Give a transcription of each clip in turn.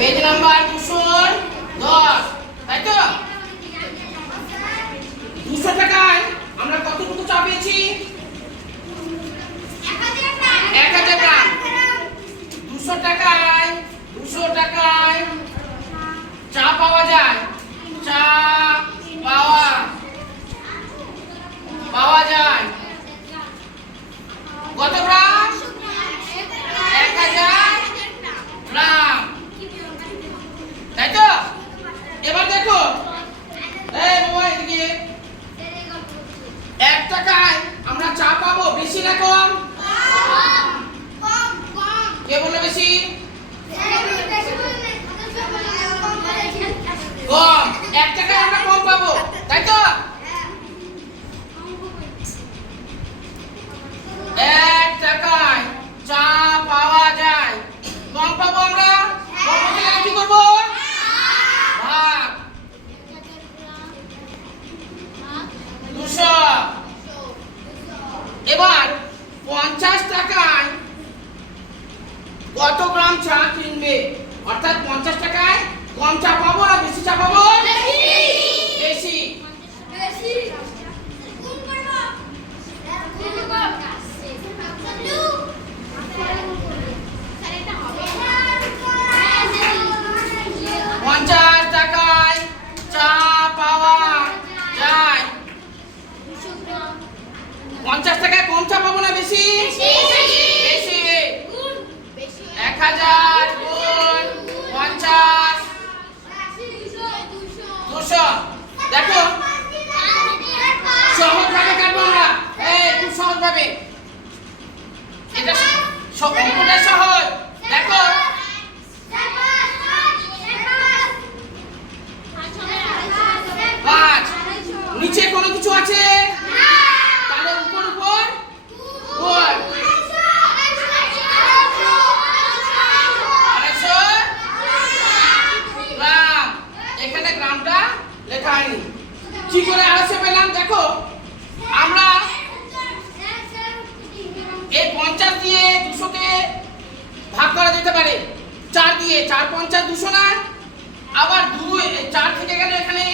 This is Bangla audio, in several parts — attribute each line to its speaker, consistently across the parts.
Speaker 1: পেজ নাম্বার দুশো দশ তাই তো? দুশো টাকায় আমরা কতটুকু চা পেয়েছি? কম পাবো, তাই তো? এক টাকায় চা পাওয়া যায়, কম পাবো আমরা? কম কি করব? ভাগ। দুশো। এবার পঞ্চাশ টাকায় কত গ্রাম চা কিনবে? অর্থাৎ পঞ্চাশ টাকায় কম চা পাবো না বেশি চা পাবো বেশি পঞ্চাশ টাকায় চা পাওয়া যায় পঞ্চাশ টাকায় কম চা পাবো না বেশি বেশি এক হাজার গুণ পঞ্চাশ। দুশো। দেখো। সহজ ভাবে কাটবো আমরা? এই খুব সহজ ভাবে এটা অঙ্কটা সহজ দেখো পাঁচ নিচে কোনো কিছু আছে তাহলে উপর উপর উপর আড়াইশো গ্রাম এখানে গ্রামটা লেখা হয়নি কি করে আড়াইশো পেলাম দেখো? আমরা এই পঞ্চাশ দিয়ে দুশোকে ভাগ করা যেতে পারে। চার দিয়ে, চার পঞ্চাশ দুশো না? আবার দুই চার থেকে গেলে এখানে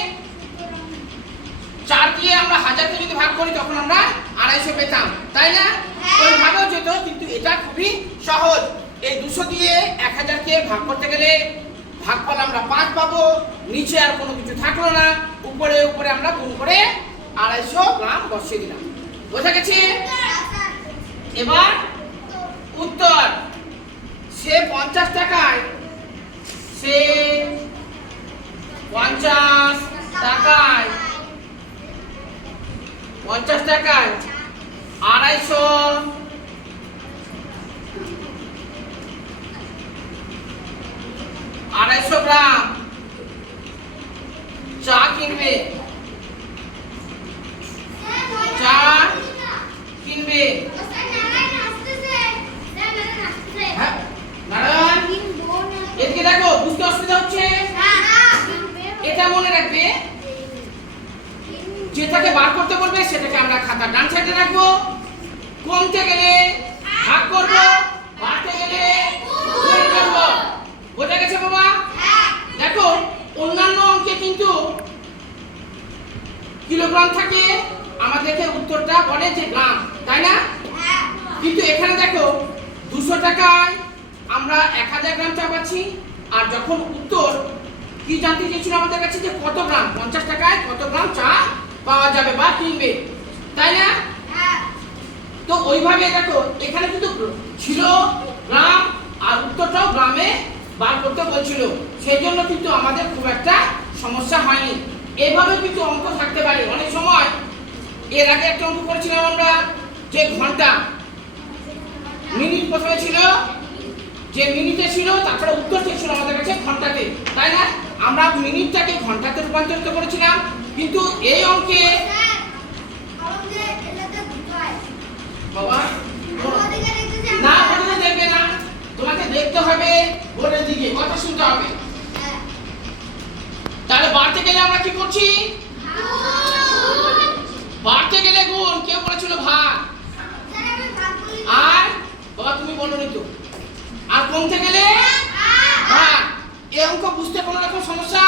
Speaker 1: চার দিয়ে আমরা হাজারকে যদি ভাগ করি, তখন আমরা আড়াইশো পেতাম, তাই না? ওইভাবেও যেত, কিন্তু এটা খুবই সহজ। এই দুশো দিয়ে এক হাজারকে ভাগ করতে গেলে ভাগ পালে আমরা পাঁচ পাবো, নিচে আর কোনো কিছু থাকল না, উপরে উপরে আমরা গুণ করে আড়াইশো গ্রাম বসিয়ে দিলাম। বোঝা গেছে? এবার উত্তর। সে পঞ্চাশ টাকায়, সে পঞ্চাশ টাকায় পঞ্চাশ টাকায় আড়াইশো আড়াইশো গ্রাম। চা কিনবে? চা কিনবে? হ্যাঁ এদিকে দেখো, বুঝতে অসুবিধা হচ্ছে? এটা মনে রাখবে? যেটাকে বার করতে বলবে, সেটাকে আমরা খাতার ডান সাইডে রাখব। কমতে গেলে ভাগ করব বাড়তে গেলে গুণ করব বোঝা গেছে বাবা? দেখো, অন্যান্য অঙ্কে কিন্তু কিলোগ্রাম থাকে আমাদেরকে উত্তরটা বলে যে গ্রাম, তাই না? কিন্তু এখানে দেখো, দুশো টাকায় আমরা এক হাজার গ্রাম চা পাচ্ছি, আর যখন উত্তর, কি জানতে চেয়েছিল আমাদের কাছে যে কত গ্রাম? পঞ্চাশ টাকায় কত গ্রাম চা পাওয়া যাবে বা কিনবে, তাই না? তো ওইভাবে দেখো, এখানে কিন্তু ছিল গ্রাম, আর উত্তরটাও গ্রামে বার করতে বলছিল। সেই জন্য কিন্তু আমাদের খুব একটা সমস্যা হয়নি। এভাবে কিন্তু অঙ্ক থাকতে পারে। অনেক সময় এর আগে একটা অঙ্ক করেছিলাম আমরা, যে ঘণ্টা মিনিট প্রথমে ছিল, যে মিনিটে ছিল, তারপরে উত্তর ছিল আমাদের কাছে ঘন্টাতে। তাই না? আমরা মিনিটটাকে ঘন্টাতে রূপান্তরিত করেছিলাম। কিন্তু এই অঙ্কে কি করছি? বাড়তে গেলে গুণ কেউ বলেছিল ভাগ আর? বাবা তুমি বলো নি তো। আর কমতে গেলে ভাগ এ অঙ্ক বুঝতে কোনো রকম সমস্যা?